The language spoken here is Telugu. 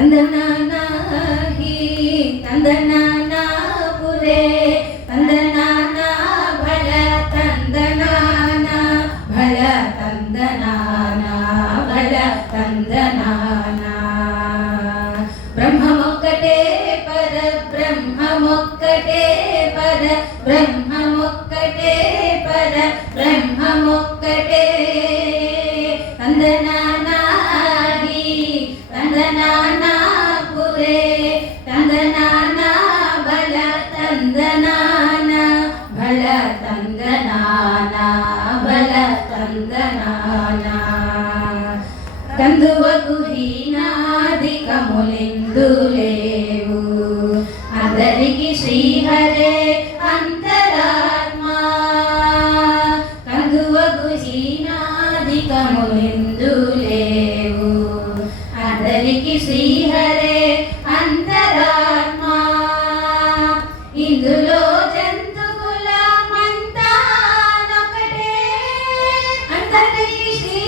ತಂದನಾನ ಹಿ ತಂದನಾನ ಪುರೇ ತಂದನಾನ ಭಲ ತಂದನಾನ ಭಲ ತಂದನಾನ ಭಲ ತಂದನಾನ ಬ್ರಹ್ಮಮೊಕ್ಕಟೇ ಪರ ಬ್ರಹ್ಮಮೊಕ್ಕಟೇ ಪರ ಬ್ರಹ್ಮಮೊಕ್ಕಟೇ ಪರ ಬ್ರಹ್ಮಮೊಕ್ಕಟೇ ತಂದನಾನ ಹಿ ತಂದನಾನ ಪುರೇ ತಂದನಾನ ಬಲ ತಂದನಾನ ಬಲ ತಂದನಾನ ಬಲ ತಂದನಾನ కందువకు హీనాధికములిందు లేవు అందరికి శ్రీహరే అంతరాత్మా కందువకు హీనాధికములిందు లేవు అందరికి శ్రీహరే అంతరాత్మా ఇందులో జంతువుల మంతానొకటే అందరికి శ్రీ